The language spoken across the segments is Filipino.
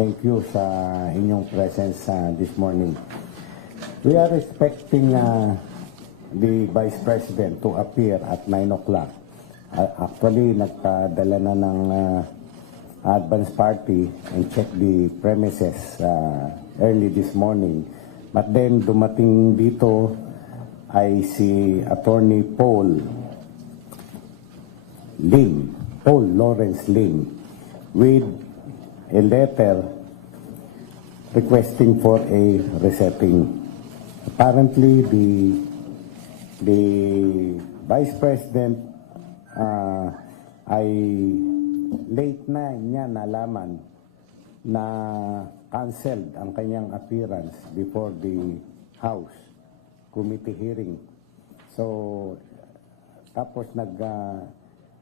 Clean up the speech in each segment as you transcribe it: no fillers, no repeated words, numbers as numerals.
thank you sa inyong presence this morning. We are expecting the Vice President to appear at 9 o'clock. Actually, nagpadala na ng advance party and check the premises early this morning. But then, dumating dito ay si Attorney Paul Lawrence Lim, with a letter requesting for a resetting. Apparently, the Vice President ay late na niya nalaman na canceled ang kanyang appearance before the House Committee hearing. So, tapos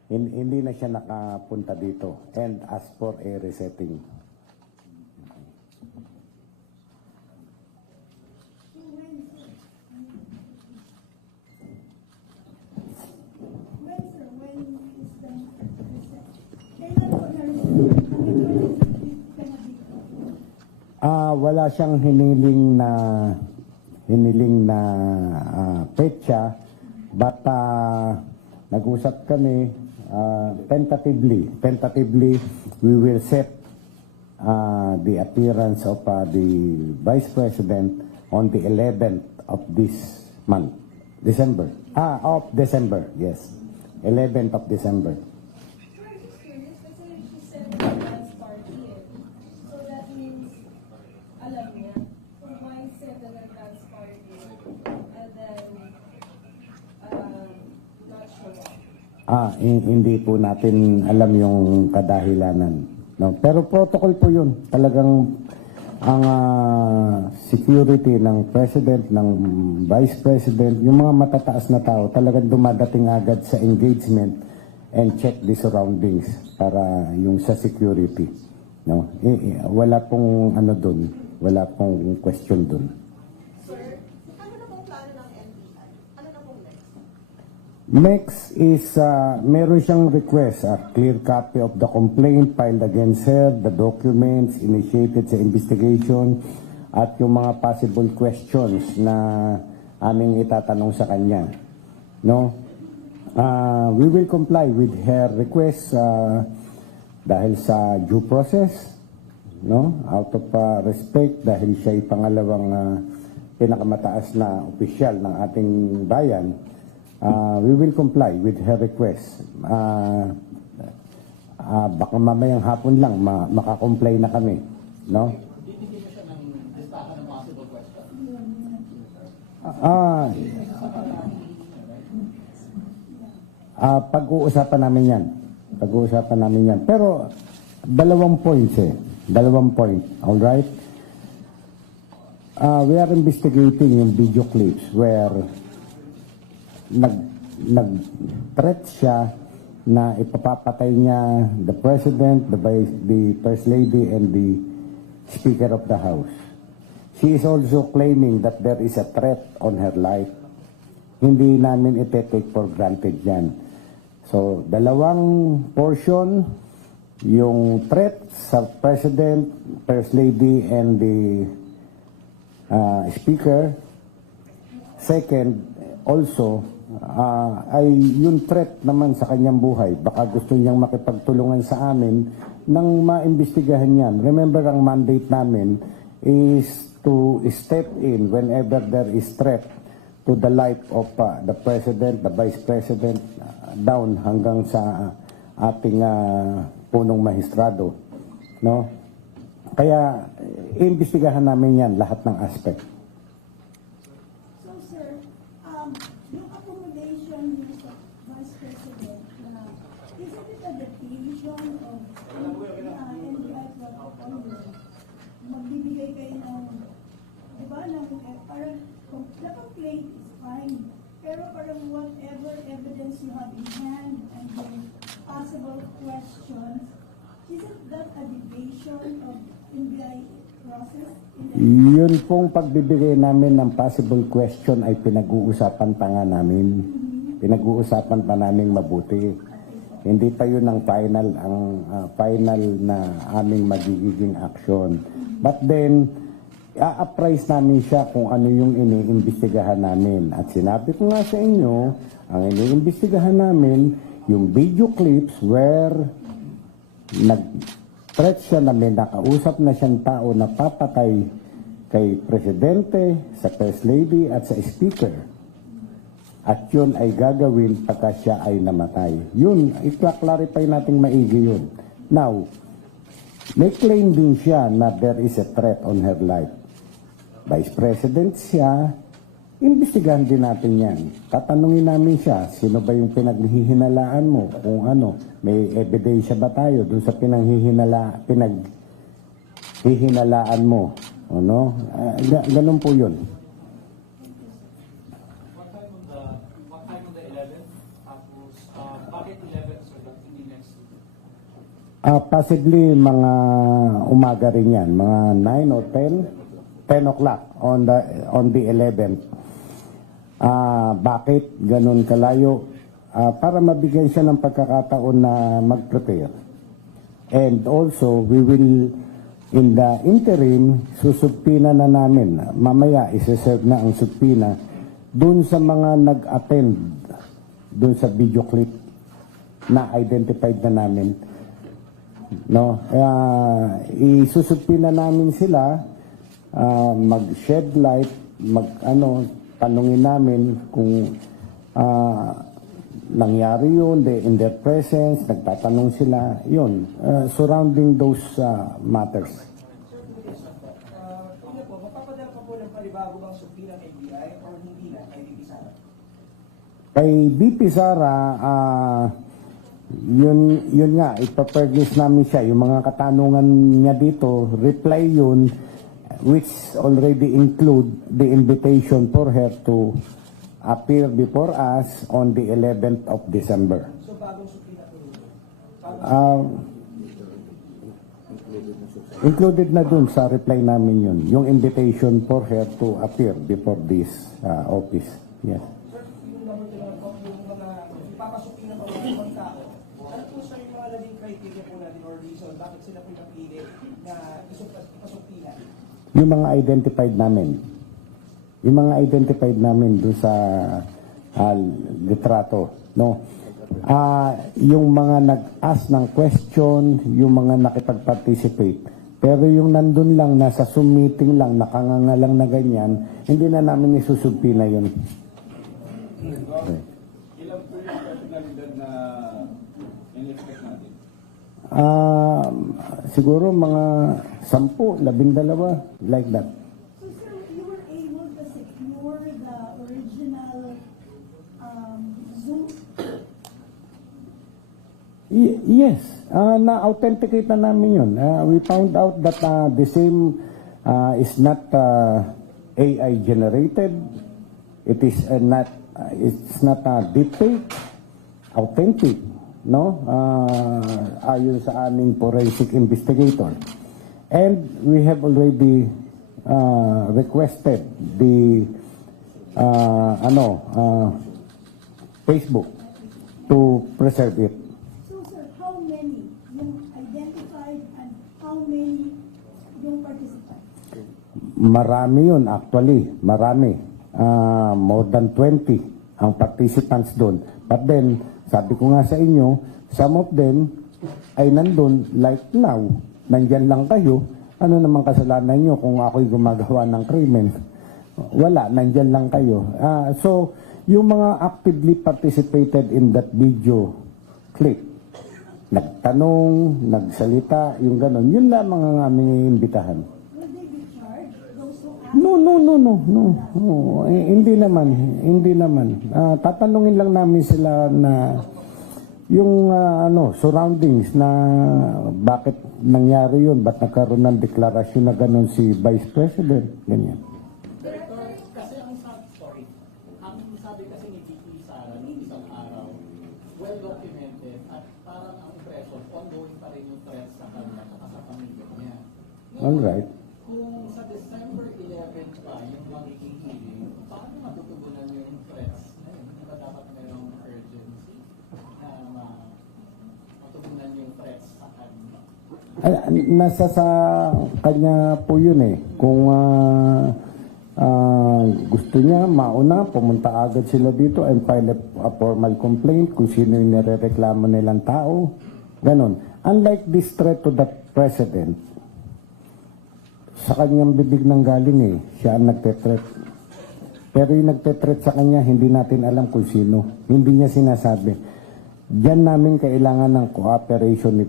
hindi na siya nakapunta dito and asked for a resetting. Wala siyang hiniling na petsa, but nag-usap kami tentatively we will set the appearance of the Vice President on the 11th of this month, December. Of December, yes. 11th of December. Hindi po natin alam yung kadahilanan. No? Pero protocol po yun. Talagang ang security ng President, ng Vice President, yung mga matataas na tao, talagang dumadating agad sa engagement and check the surroundings para yung sa security. No? Wala pong dun. Wala pong question dun. Next is, meron siyang request, a clear copy of the complaint filed against her, the documents initiated sa investigation, at yung mga possible questions na aming itatanong sa kanya. No? We will comply with her request dahil sa due process, no? Out of respect, dahil siya ay pangalawang pinakamataas na opisyal ng ating bayan. We will comply with her request. Baka mamayang hapon lang makakomply na kami, no? Pag-uusapan namin yan. Pag-uusapan namin yan. Pero dalawang points Dalawang point. All right? We are investigating yung video clips where nag-threat siya na ipapapatay niya the President, the First Lady, and the Speaker of the House. She is also claiming that there is a threat on her life. Hindi namin ite-take for granted yan. So, dalawang portion, yung threat sa President, First Lady, and the Speaker. Second, also, ay yung threat naman sa kanyang buhay. Baka gusto niyang makipagtulungan sa amin nang maimbestigahan yan. Remember, ang mandate namin is to step in whenever there is threat to the life of the President, the Vice President, down hanggang sa ating punong mahistrado. No? Kaya, iimbestigahan namin yan, lahat ng aspect. Magbibigay kayo ng, di ba, parang the complaint is fine, pero parang whatever evidence you have in hand and the possible questions, isn't that a deviation of NBI process? Yun pong pagbibigay namin ng possible question ay pinag-uusapan pa nga namin. Pinag-uusapan pa namin mabuti. Hindi pa yun ang final na aming magiging action. But then, a-apprise namin siya kung ano yung iniimbestigahan namin. At sinabi ko nga sa inyo, ang iniimbestigahan namin, yung video clips where nag-threat siya na may nakausap na siyang tao na papatay kay Presidente, sa First Lady at sa Speaker. At yun ay gagawin pagka siya ay namatay. Yun, i-clarify natin maigi yun. Now, may claim din siya na there is a threat on her life. Vice President siya, imbestigahan din natin yan. Tatanungin namin siya, sino ba yung pinaghihinalaan mo? Kung ano, may ebidensya ba tayo dun sa pinaghihinalaan mo? Ano? Ganun po yun. What time on the 11th? Tapos, bakit 11th, sir? Bakit hindi next week? Possibly mga umaga rin yan, mga 9 or 10 o'clock on the 11th. Bakit ganun kalayo? Para mabigyan siya ng pagkakataon na mag-prepare. And also, we will, in the interim, susubpina na namin. Mamaya, isa-serve na ang subpina dun sa mga nag-attend dun sa video clip na identified na namin. No, isusubpina namin sila, mag-shed light, tanungin namin kung nangyari yun, in their presence, nagtatanong sila, yun, surrounding those matters. Sir, una po, mapapadala pa po ng panibago bang subpina ng NBI or hindi na kay VP Sara? Kay BP Sara, yun nga, ipapergis namin siya. Yung mga katanungan niya dito, reply yun, which already include the invitation for her to appear before us on the 11th of December. So, bagong subpina po. Included na dun sa reply namin yun, yung invitation for her to appear before this office. Yes. Sir, yung number 2 po, yung mga ipapasubpina po ng ibang tao, ano po sir yung mga naging criteria po natin or reason bakit sila po napili na ipasubpina? Yung mga identified namin. Yung mga identified namin doon sa litrato, no? Yung mga nag-ask ng question, yung mga nakipag-participate. Pero yung nandun lang, nasa Zoom meeting lang, nakanganga lang na ganyan, hindi na namin isusubpina yun. Okay. Ilan po yung personalidad na in-expect natin? Siguro mga 10, 12, like that. So, sir, you were able to secure the original Zoom? Yes, na-authenticate na namin yun. We found out that the same is not AI generated. It is it's not deepfake, authentic, no? Ayon sa aming forensic investigator. And we have already requested the Facebook to preserve it. So, sir, how many yung identified and how many yung participants? Marami yun actually, marami. More than 20 ang participants doon. But then, sabi ko nga sa inyo, some of them ay nandun like now. Nandyan lang kayo. Ano namang kasalanan nyo kung ako'y gumagawa ng krimen? Wala, nandyan lang kayo. So, yung mga actively participated in that video clip, nagtanong, nagsalita, yung ganon, yun lamang ang aming imbitahan. Will they be charged? Those who ask? No. Hindi naman. Tatanungin lang namin sila na yung surroundings na bakit nangyari yun, ba't nagkaroon ng deklarasyon na ganon si Vice President, ganyan. Director, kasi ang sabi kasi ni VP Sara noong isang araw, well documented at parang ang impression, ongoing pa rin yung threats sa kanya at sa pamilya niya. Alright. Kung sa December 11 pa yung magiging hearing, paano matutugunan yung threats na yun? Hindi ba dapat merong urgency na Nasa sa kanya po yun eh. Kung gusto niya, mauna, pumunta agad sila dito and file a formal complaint kung sino yung nirereklamo nilang tao. Ganon. Unlike this threat to the president, sa kanyang bibig nang galing eh. Siya ang nagtetret. Pero yung nagtetret sa kanya, hindi natin alam kung sino. Hindi niya sinasabi. Diyan namin kailangan ng cooperation ni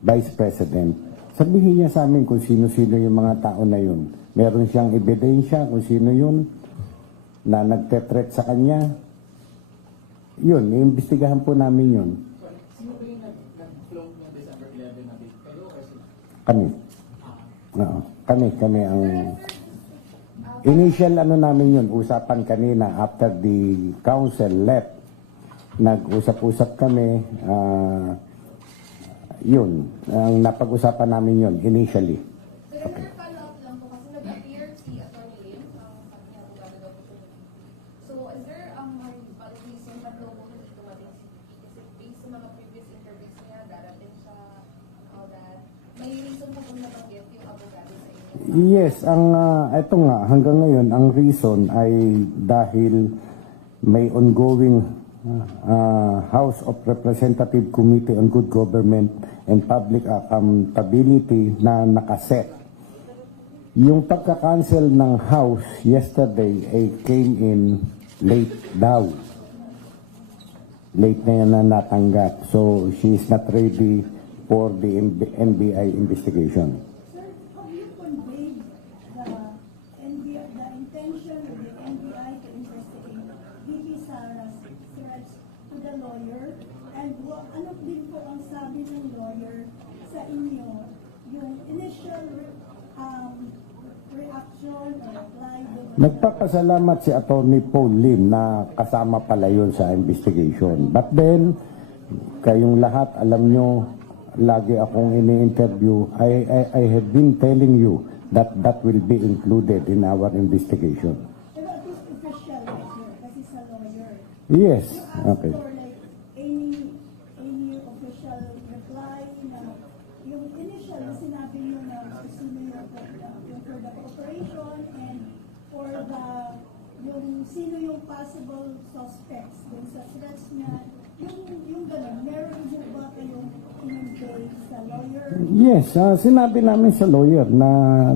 Vice President. Sabihin niya sa amin kung sino-sino yung mga tao na yun. Meron siyang ebidensya kung sino yun na nagtetret sa kanya. Yun, iimbestigahan po namin yun. Sino ba yung nag-float ng December 11 na date? Kayo or sila? Kami. Oo. Kami ang initial namin yun, usapan kanina after the council left. Nag-usap-usap kami, yun, ang napag-usapan namin yun initially. Okay. Follow-up lang po kasi nag-appear si Atty. Lim, sabi niya kung gano'n daw po siya. So, is there parang reason na po hindi dumating si VP? Kasi based sa mga previous interviews niya, darating siya, all that. May reason po kung nabanggit yung abogado sa inyo? Yes, ito nga, hanggang ngayon, ang reason ay dahil may ongoing House of Representative Committee on Good Government and Public Accountability na nakaset. Yung pagka-cancel ng House yesterday ay came in late daw. Late na yan na natanggap. So, she is not ready for the NBI investigation. Sir, have you conveyed the intention of the NBI to investigate VP Sara's threats to the lawyer? And ano din po ang sabi ng lawyer sa inyo, yung initial reaction or reply? Nagpapasalamat si Atty. Paul Lim na kasama pala yun sa investigation. But then, kayong lahat, alam nyo, lagi akong ini-interview. I have been telling you that will be included in our investigation. Pero at least official, sir, kasi sa lawyer. Yes. You asked Okay. for like any official reply na yung initial na sinabi nyo na sino yung for the cooperation and for the yung sino yung possible suspects dun sa threats niya, yung gano'n, meron din ba kayong in-engage sa lawyer? Yes, sinabi namin sa lawyer na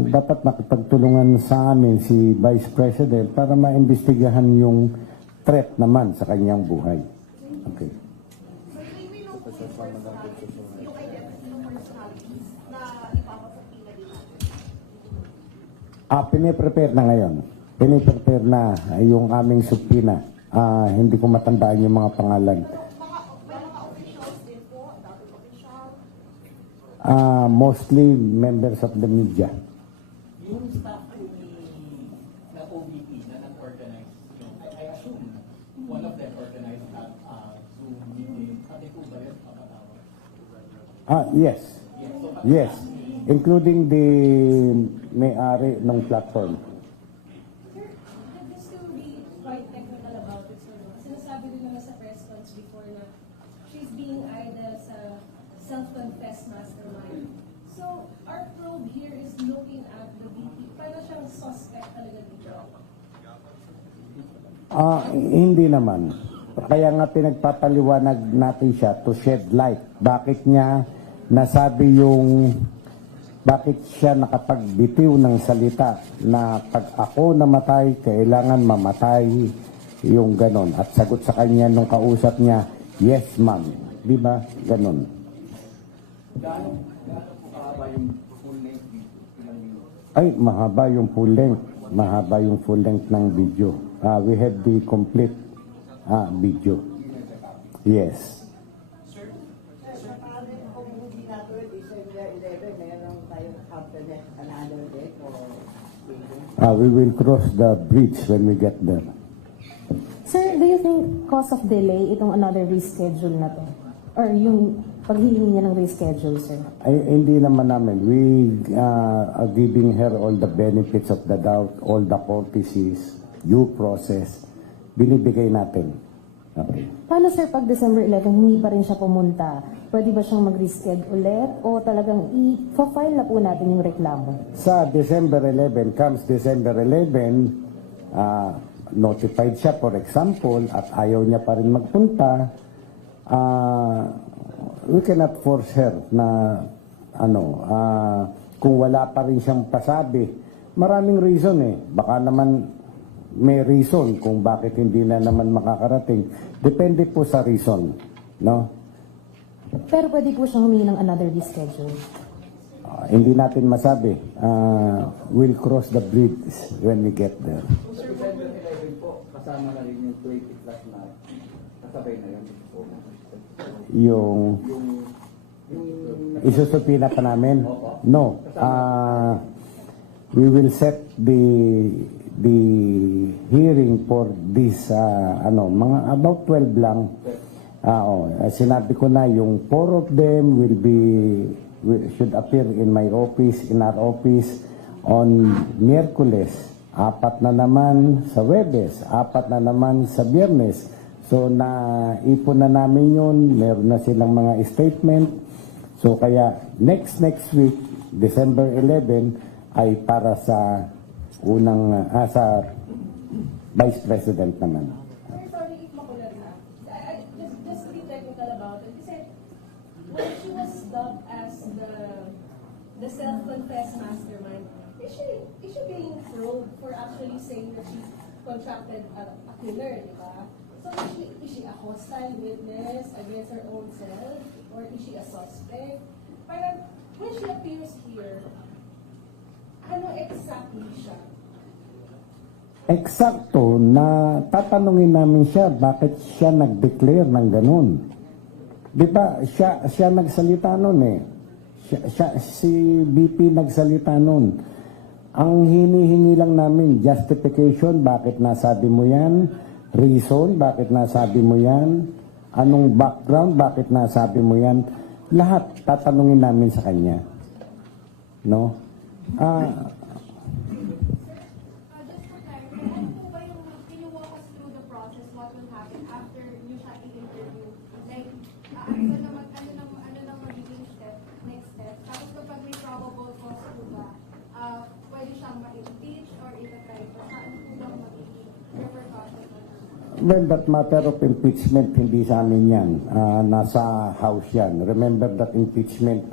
dapat makipagtulungan sa amin si Vice President para maimbestigahan yung threat naman sa kanyang buhay. Okay. So, may know po yung personalities, yung identity ng personalities na ipapasapila din natin? Piniprepare na ngayon. Piniprepare na yung aming subpoena. Hindi ko matandaan yung mga pangalan. May mga officials din po, dapat official. Mostly members of the media. Yung staff na OVP na nag-organize, I assume one of them organized that Zoom meeting. Pati po ba yun kapatawag? Yes. Yes. Including the may-ari ng platform. Sir, just to be quite technical about it, sir, sinasabi rin naman sa press cons before na she's being eyed as a self-confessed mastermind. So, our probe here is looking at the VP. Para siyang suspect talaga dito. Hindi naman. Kaya nga pinagpapaliwanag natin siya to shed light. Bakit niya nasabi bakit siya nakapagbitiw ng salita na pag ako namatay, kailangan mamatay yung ganon. At sagot sa kanya nung kausap niya, yes ma'am. Di ba? Ganon. Gaano po kahaba yung full length video? Ilang minuto? Ay, mahaba yung full length. Mahaba yung full length ng video. We have the complete video. Yes. Sa pangalan kung hindi nato December 11, mayroon tayong company another day for meeting. We will cross the bridge when we get there. Sir, do you think cause of delay itong another reschedule na to? Or yung paghihingi niya ng reschedule, sir? Ay, hindi naman namin. We are giving her all the benefits of the doubt, all the courtesies, due process. Binibigay natin. Okay. Paano, sir, pag December 11, hindi pa rin siya pumunta? pwede ba siyang mag-reschedule ulit o talagang i-file na po natin yung reklamo? Sa December 11, comes December 11, notified siya for example at ayaw niya pa rin magpunta, we cannot force her na kung wala pa rin siyang pasabi. Maraming reason baka naman may reason kung bakit hindi na naman makakarating. Depende po sa reason, no? Pero pwede po siyang humingi ng another reschedule. Hindi natin masabi. We'll cross the bridge when we get there. December 11 po, kasama na rin yung 20 plus na kasabay na yun. Yung isusupina pa namin? No. We will set the hearing for this mga about 12 lang. Sinabi ko na yung 4 of them should appear in my office, in our office on Miyerkules, 4 na naman sa Huwebes, 4 na naman sa Biyernes. So naipon na namin yun, meron na silang mga statement. So kaya next week, December 11 ay para sa sa Vice President naman. Sir, sorry if makulat ha. Just to be technical about it. Kasi when she was dubbed as the self-confessed mastermind, is she being probed for actually saying that she contracted a killer, di ba? So is she a hostile witness against her own self? Or is she a suspect? Parang when she appears here, ano exactly siya? Eksakto na tatanungin namin siya bakit siya nag-declare ng ganun. Di ba siya nagsalita nun si BP nagsalita nun. Ang hinihingi lang namin justification bakit nasabi mo yan, reason bakit nasabi mo yan, anong background bakit nasabi mo yan, lahat tatanungin namin sa kanya. No? Just for clarity, ano po ba yung kinuwalk us through the process, what will happen after nyo siya i-interview? Like, ano nang magiging next step? Tapos kapag may probable cause po ba, pwede siyang ma-impeach or itatry pa siya? Ano po bang magiging repercussions? Well, that matter of impeachment, hindi sa amin yan. Nasa House yan. Remember that impeachment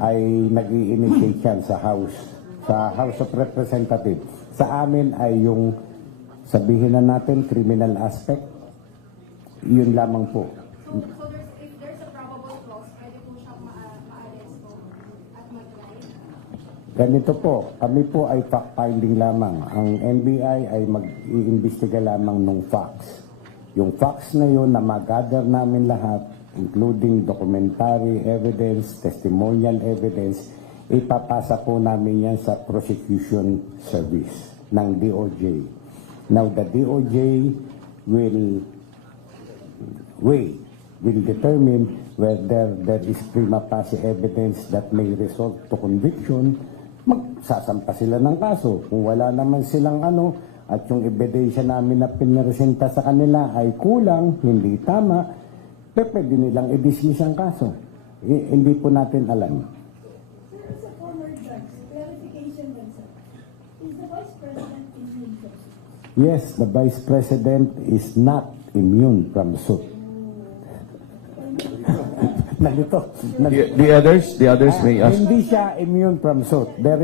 ay nag-i-initiate yan sa House of Representatives. Sa amin ay yung, sabihin na natin, criminal aspect. Yun lamang po. So if there's a probable cause, pwede po siyang ma-arresto at mag-try? Ganito po, kami po ay fact-finding lamang. Ang NBI ay mag-iimbestiga lamang ng facts. Yung facts na yun na mag-gather namin lahat, including documentary evidence, testimonial evidence, ipapasa po namin yan sa prosecution service ng DOJ. Now, the DOJ will determine whether there is prima facie evidence that may result to conviction. Magsasampa sila ng kaso. Kung wala naman silang at yung ebidensya namin na pinaresenta sa kanila ay kulang, hindi tama, pwede nilang i-dismiss ang kaso. Hindi po natin alam. Sir, as a former judge, clarification lang sir. Is the Vice President immune from suit? Yes, the Vice President is not immune from suit. Nalito. The others may ask. Hindi siya immune from suit. There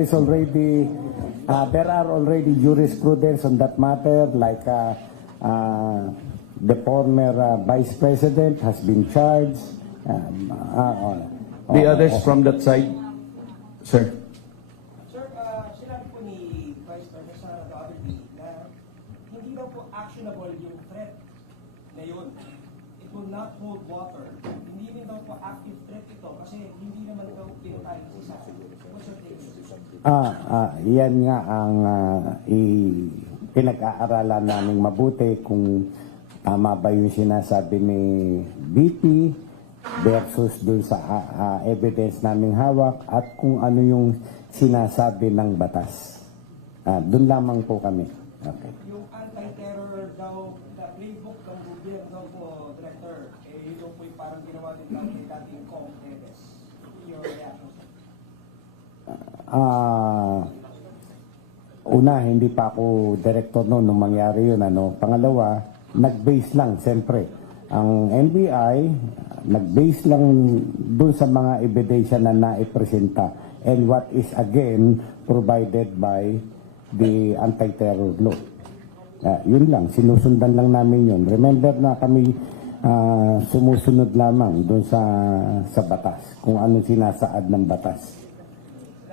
are already jurisprudence on that matter, like the former Vice President has been charged. The others from that side, sir. Sir, sinabi po ni Vice President sa the other day na hindi daw po actionable yung threat na yun. It will not hold water. Hindi rin daw po active threat ito kasi hindi naman daw pinatay si Sasa. What's your take? Yan nga ang pinag-aaralan naming mabuti kung tama ba yung sinasabi ni BP versus dun sa evidence naming hawak at kung ano yung sinasabi ng batas. Dun lamang po kami. Okay. Yung anti-terror daw na playbook ng gobyerno daw po, Director, ito po'y parang ginawa din lang kay dating Kong Neves. Your reaction, sir? Una, hindi pa ako director noon nung mangyari yun. Pangalawa, nag-base lang, siyempre. Ang NBI, nag-base lang dun sa mga ebidensya na naipresenta and what is again provided by the anti-terror law. Yun lang, sinusundan lang namin yun. Remember na kami sumusunod lamang dun sa batas, kung ano sinasaad ng batas.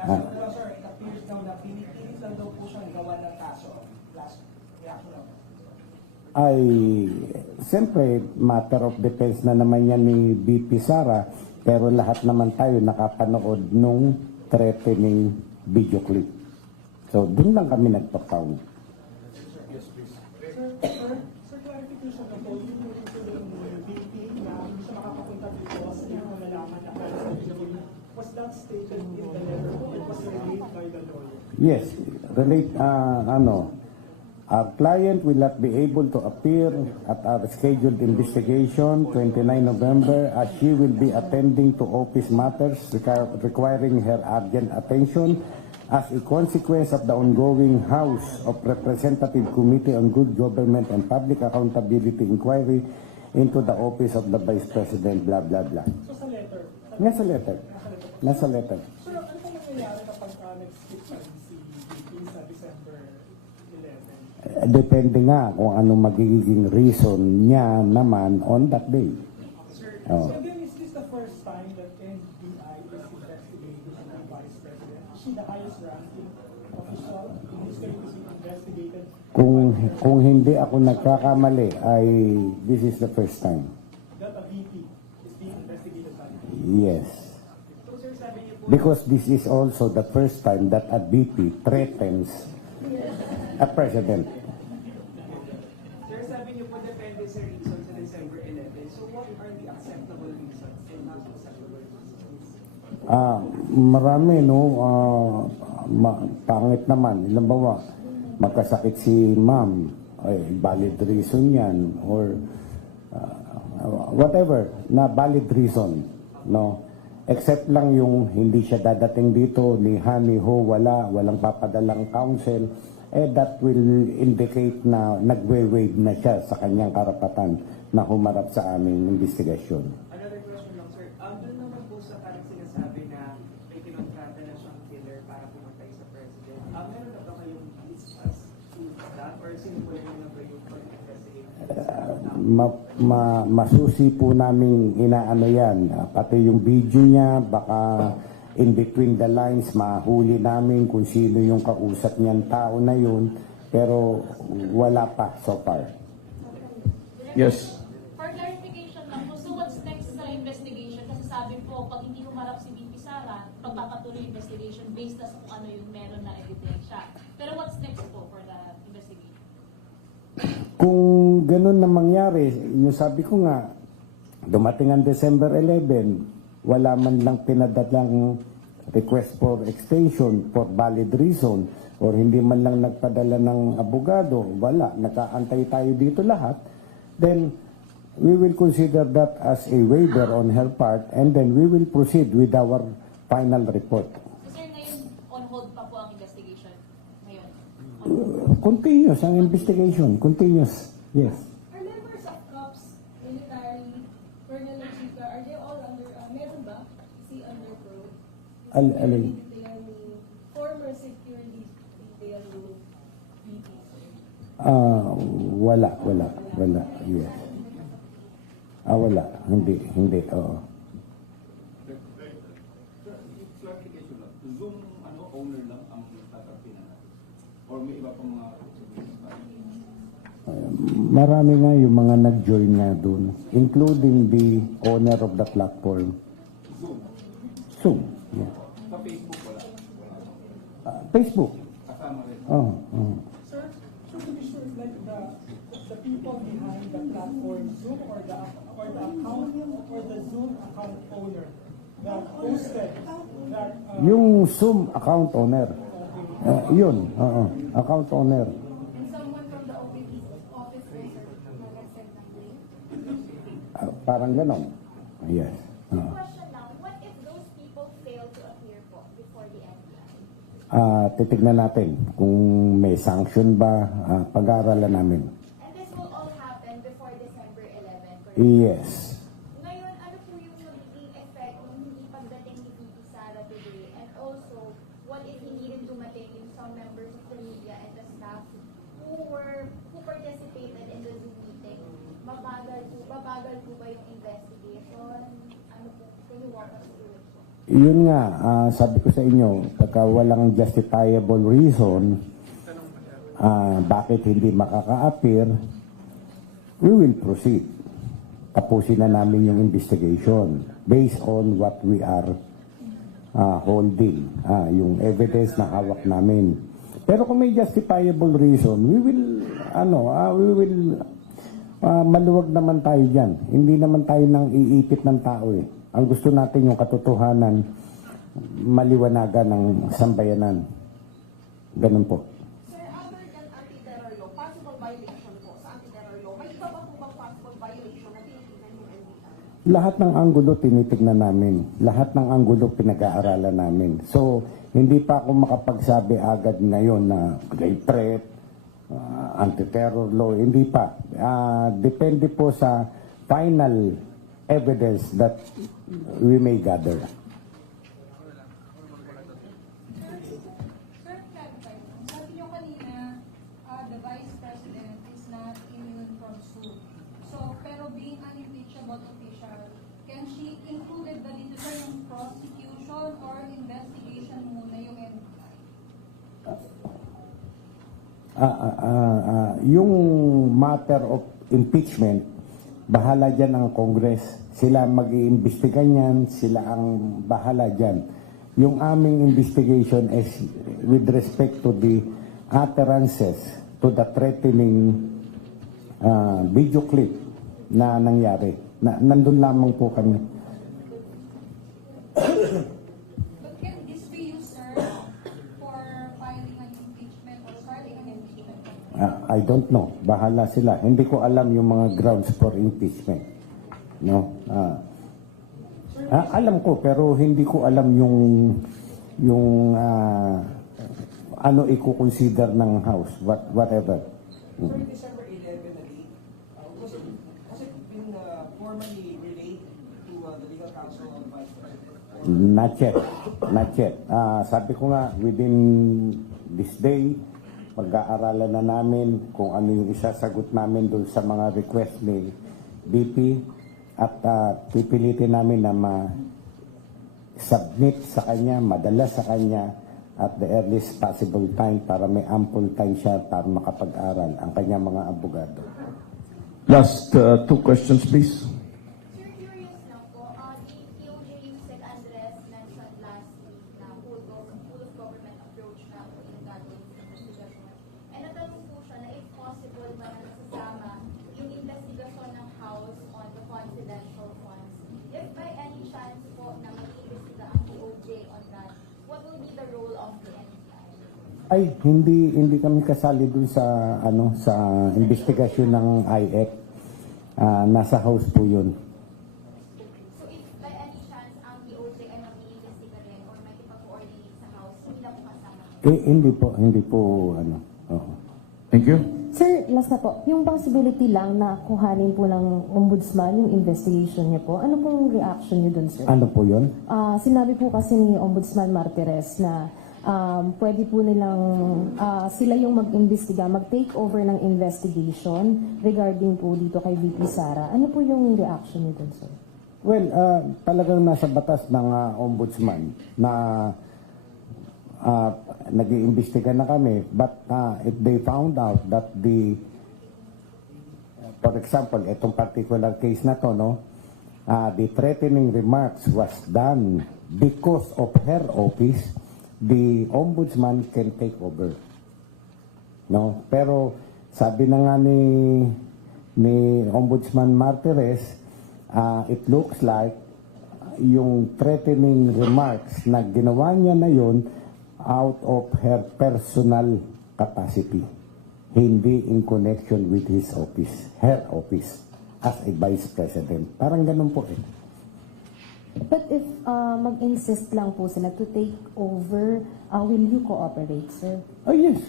Last po, sir, it appears daw na pinipilit lang daw po siyang gawa ng kaso. Last reaction lang. Ay, siyempre, matter of defense na naman yan ni BP Sara, pero lahat naman tayo nakapanood nung threatening video clip. So, dun lang kami nagpa-found. Sir, clarification na po, yung BP na siya makakapunta dito kasi yung malalaman na was that stated in the letter or was relayed by the lawyer? Yes, our client will not be able to appear at our scheduled investigation 29 November as she will be attending to office matters requiring her urgent attention as a consequence of the ongoing House of Representative Committee on Good Government and Public Accountability inquiry into the office of the Vice President, blah, blah, blah. So sa letter, Nasa letter. Nasa letter. sir, ano po nangyayari kapag nag-skip pa rin si BP sa December 11? Depende nga kung anong magiging reason niya naman on that day. Oh. So then, is this the first time that NBI is investigating the Vice President? Is she the highest ranking official who is going to be investigated? Kung hindi ako nagkakamali, ay this is the first time. That a VP is being investigated by? Yes. Because this is also the first time that a VP threatens a president. Sir, sabi niyo po depende sa reason sa December 11. So what are the acceptable reasons and not acceptable reasons? Marami, no? Pangit naman. Ilang bawa, magkasakit si ma'am, ay valid reason yan, or whatever, na valid reason, no? Except lang yung hindi siya dadating dito, ni Hani Ho, walang papadalang counsel, that will indicate na nagwe-waive na siya sa kanyang karapatan na humarap sa aming investigasyon. Another question lang, sir. Doon naman po sa parang sinasabi na may kinontrata na siyang killer para pumatay sa president. Meron na ba kayong list as to that or sinubulan niyo na ba yung pag-investigate? Masusi po namin inaano yan. Pati yung video niya, baka in between the lines, mahuli namin kung sino yung kausap niyang tao na yun. Pero wala pa so far. Yes. For clarification lang po, so what's next sa investigation? Kasi sabi po, pag hindi humarap si BP Sara, pagpapatuloy investigation based na sa kung ano yung meron na ebidensya. Pero what's next po for the investigation? Kung ganun na mangyari, yung sabi ko nga, dumating ang December 11, wala man lang pinadalang request for extension for valid reason or hindi man lang nagpadala ng abogado, wala, nakaantay tayo dito lahat, then we will consider that as a waiver on her part and then we will proceed with our final report. So sir, ngayon on hold pa po ang investigation? Ngayon? Continuous ang investigation, continuous, yes. Are members of COPS, military, Colonel and Chica, are they all under, meron ba? Si under pro? Alin? Former security detail ni VP. Wala, yes. Wala, hindi, oo. Clarification lang. Zoom owner lang ang tatanggapin na? Or may iba pang mga Marami nga yung mga nag-join nga dun, including the owner of the platform. Zoom. Yeah. sa Facebook wala? Facebook. Kasama rin. Sir, to be sure, like the people behind the platform Zoom or the account or the Zoom account owner that posted that Yung Zoom account owner. Yun, account owner. And someone from the OPP office, sir, nag-accept ng claim? Parang ganon. Yes. Question lang, what if those people fail to appear po before the NBI? Titignan natin kung may sanction ba, pag-aaralan namin. And this will all happen before December 11, correct? Yes. Ngayon, ano po yung magiging effect nung hindi pagdating ni VP Sara today? And also, what if hindi rin dumating yung some members of the media and the staff who participated in the Zoom meeting? Babagal po ba yung investigation? Ano po? Can you walk us through it po? Yun nga, sabi ko sa inyo, pagka walang justifiable reason, bakit hindi makaka-appear, we will proceed. Tapusin na namin yung investigation based on what we are holding, yung evidence na hawak namin. Pero kung may justifiable reason, we will maluwag naman tayo dyan. Hindi naman tayo nang iipit ng tao eh. Ang gusto natin yung katotohanan, maliwanagan ng sambayanan. Ganun po. Sir, other than anti-terror law, possible violation po sa anti-terror law, may iba pa po bang possible violation na tinitingnan yung NBI? Lahat ng anggulo tinitignan namin. Lahat ng anggulo pinag-aaralan namin. So, hindi pa ako makapagsabi agad ngayon na rape threat, anti-terror law, hindi pa. Depende po sa final evidence that we may gather. Sir, clarify lang. Sabi niyo kanina, the Vice President is not immune from suit. So, pero being an impeachable official, can she included ba dito sa yung prosecution or investigation muna yung NBI? Yung matter of impeachment, bahala dyan ang Congress. Sila mag-iimbestiga niyan, sila ang bahala dyan. Yung aming investigation is with respect to the utterances, to the threatening video clip na nangyari. Nandun lamang po kami. But can this be used, sir, for filing an impeachment or starting an impeachment? I don't know. Bahala sila. Hindi ko alam yung mga grounds for impeachment. No? Alam ko, pero hindi ko alam yung ano i-consider ng House, whatever. Sir, December 11 na date, has it been formally relayed to the legal counsel of Vice President? Not yet. Not yet. Sabi ko nga, within this day, pag-aaralan na namin kung ano yung isasagot namin doon sa mga request ni BP at pipilitin namin na ma-submit sa kanya, madala sa kanya at the earliest possible time para may ample time siya para makapag-aral ang kanyang mga abogado. Last two questions, please. Sir, curious lang po, the POJ Yusek Andres mentioned last week na full of government approach na po yung gagawin sa investigasyon. And natanong po siya na if possible ba na nasasama yung investigasyon ng House on the confidential funds. If by any chance po na mag-iimbestiga ang POJ on that, what will be the role of the NBI? Ay, hindi kami kasali dun sa sa investigasyon ng IEC. Nasa House po yun. So if by any chance ang POJ ay mag-iimbestiga rin or may ipag-coordinate sa House, hindi na po kasama? Hindi po Thank you. Sir, last na po. Yung possibility lang na kuhanin po ng ombudsman yung investigation niya po, ano pong reaction niyo dun, sir? Ano po yun? Sinabi po kasi ni Ombudsman Martires na pwede po nilang sila yung mag-imbestiga, mag-take over ng investigation regarding po dito kay VP Sara. Ano po yung reaction niyo dun, sir? Well, talagang nasa batas ng ombudsman na nag-iimbestiga na kami, but if they found out that for example, itong particular case na to, the threatening remarks was done because of her office, the ombudsman can take over. No? Pero sabi na nga ni Ombudsman Martires, it looks like yung threatening remarks na ginawa niya na yun out of her personal capacity, hindi in connection with his office, her office. as a vice president. Parang ganun po eh. But if mag-insist lang po sila to take over, will you cooperate, sir? Oh, yes.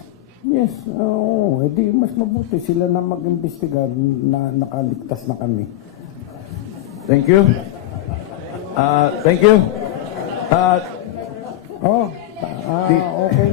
Yes. Oo. Edi mas mabuti sila na mag-imbestiga na nakaligtas na kami. Thank you. Thank you. Okay na